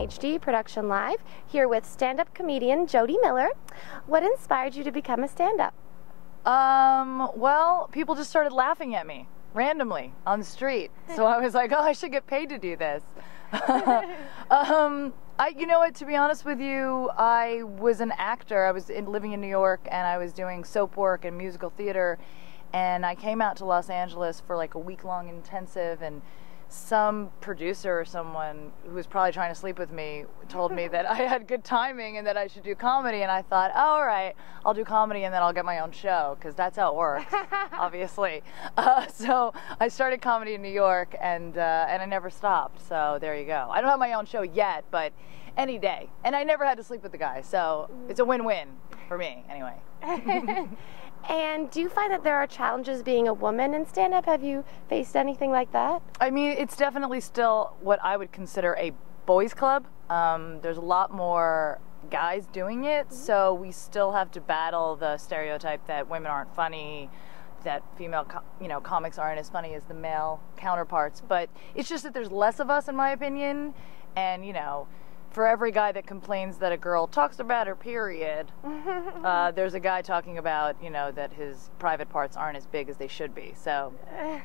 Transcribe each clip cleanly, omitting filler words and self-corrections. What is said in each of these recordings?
HD Production Live, here with stand-up comedian Jodi Miller. What inspired you to become a stand-up? Well, people just started laughing at me randomly on the street. So I was like, oh, I should get paid to do this. You know what, to be honest with you, I was an actor. I was living in New York, and I was doing soap work and musical theater. And I came out to Los Angeles for like a week-long intensive, and some producer or someone who was probably trying to sleep with me told me that I had good timing and that I should do comedy, and I thought, oh, all right, I'll do comedy and then I'll get my own show, because that's how it works, obviously. So I started comedy in New York, and I never stopped, so there you go. I don't have my own show yet, but any day. And I never had to sleep with the guy, so it's a win-win for me, anyway. And do you find that there are challenges being a woman in stand-up? Have you faced anything like that? I mean, it's definitely still what I would consider a boys' club. There's a lot more guys doing it, so we still have to battle the stereotype that women aren't funny, that female comics aren't as funny as the male counterparts. But it's just that there's less of us, in my opinion, and for every guy that complains that a girl talks about her period, there's a guy talking about, that his private parts aren't as big as they should be. So,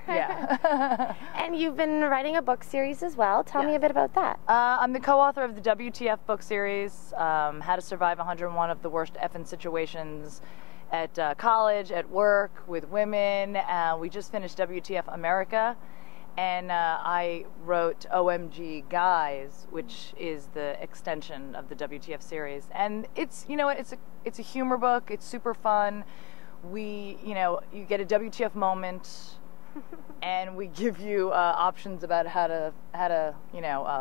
yeah. And you've been writing a book series as well. Tell me a bit about that. I'm the co-author of the WTF book series, How to Survive 101 of the Worst Effing Situations at college, at work, with women. We just finished WTF America. And I wrote OMG Guys, which is the extension of the WTF series. And it's, it's a humor book. It's super fun. You get a WTF moment, and we give you options about how to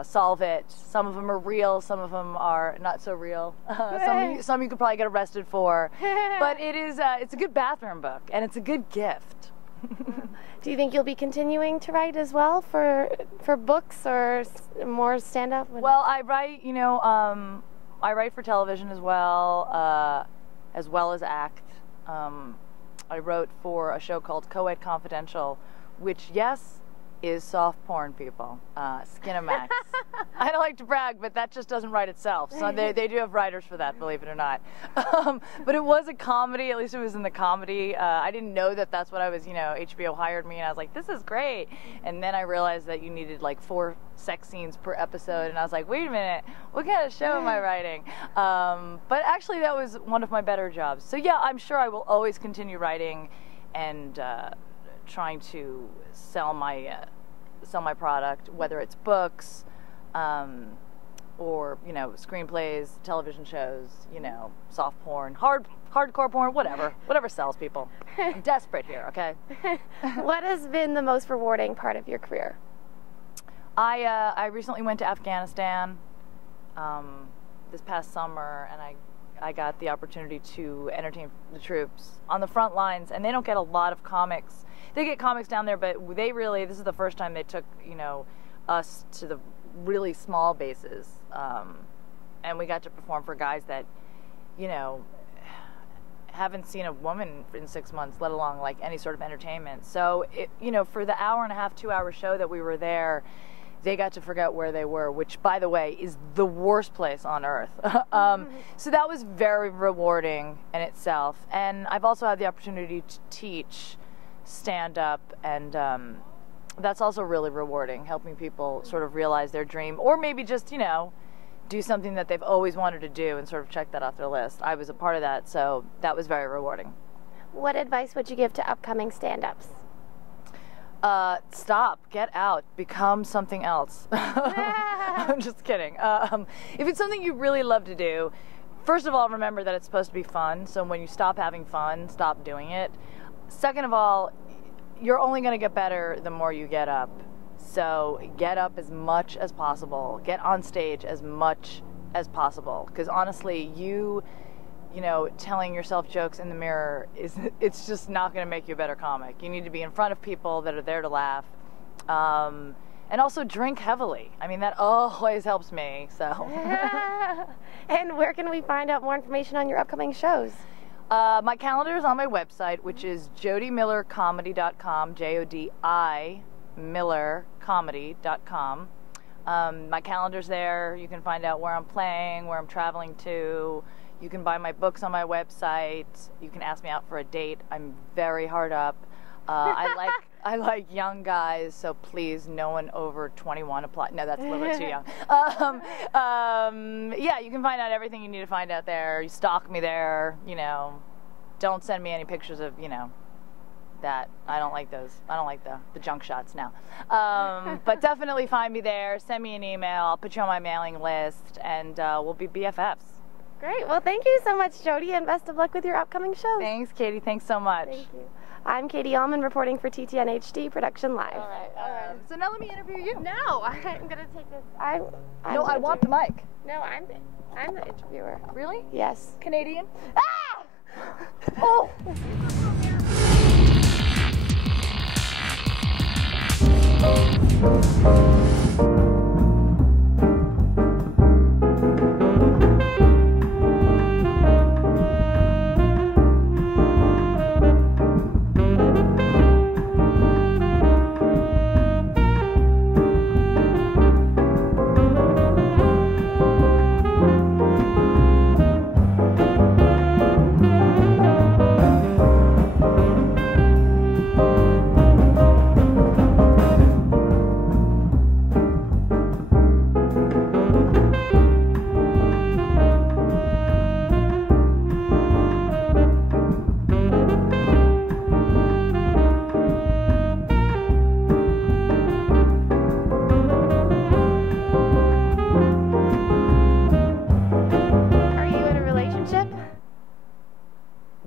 solve it. Some of them are real. Some of them are not so real. Some you could probably get arrested for. But it's a good bathroom book, and it's a good gift. Do you think you'll be continuing to write as well for books or more stand-up? Well, I write, I write for television as well as act. I wrote for a show called Co-Ed Confidential, which, yes, is soft porn, people. Skinamax. I don't like to brag, but that just doesn't write itself. So they do have writers for that, believe it or not. But it was a comedy. At least it was in the comedy. I didn't know that that's what I was, HBO hired me, and I was like, this is great. And then I realized that you needed like 4 sex scenes per episode, and I was like, wait a minute, what kind of show am I writing? But actually, that was one of my better jobs. So yeah, I'm sure I will always continue writing and trying to sell my product, whether it's books, or screenplays, television shows, soft porn, hardcore porn, whatever sells people. I'm desperate here, okay? What has been the most rewarding part of your career? I recently went to Afghanistan this past summer, and I got the opportunity to entertain the troops on the front lines, and they don't get a lot of comics. They get comics down there, but this is the first time they took, us to the really small bases. And we got to perform for guys that, haven't seen a woman in 6 months, let alone like any sort of entertainment. So, for the hour and a half, 2-hour show that we were there, they got to forget where they were, which, by the way, is the worst place on earth. So that was very rewarding in itself. And I've also had the opportunity to teach stand-up, and that's also really rewarding, helping people sort of realize their dream, or maybe just, do something that they've always wanted to do and sort of check that off their list. I was a part of that, so that was very rewarding. What advice would you give to upcoming stand-ups? Stop, get out, become something else. I'm just kidding. If it's something you really love to do, first of all, remember that it's supposed to be fun, so when you stop having fun, stop doing it. Second of all, you're only going to get better the more you get up. So get up as much as possible. Get on stage as much as possible. Because honestly, telling yourself jokes in the mirror, it's just not going to make you a better comic. You need to be in front of people that are there to laugh. And also drink heavily. I mean, that always helps me. So. And where can we find out more information on your upcoming shows? My calendar is on my website, which is jodimillercomedy.com, JODI millercomedy.com. My calendar's there. You can find out where I'm playing, where I'm traveling to. You can buy my books on my website. You can ask me out for a date. I'm very hard up. I like young guys, so please, no one over 21 apply. No, that's a little bit too young. Yeah, you can find out everything you need to find out there. You stalk me there, you know. Don't send me any pictures of, you know, that. I don't like those. I don't like the junk shots now. But definitely find me there. Send me an email. I'll put you on my mailing list, and we'll be BFFs. Great. Well, thank you so much, Jodi, and best of luck with your upcoming shows. Thanks, Katie. Thanks so much. Thank you. I'm Katie Uhlmann reporting for TTN HD Production Live. All right. So now let me interview you. No, I'm gonna take this. No, I want the mic. No, I'm the interviewer. Really? Yes. Canadian? Ah! Oh!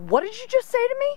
What did you just say to me?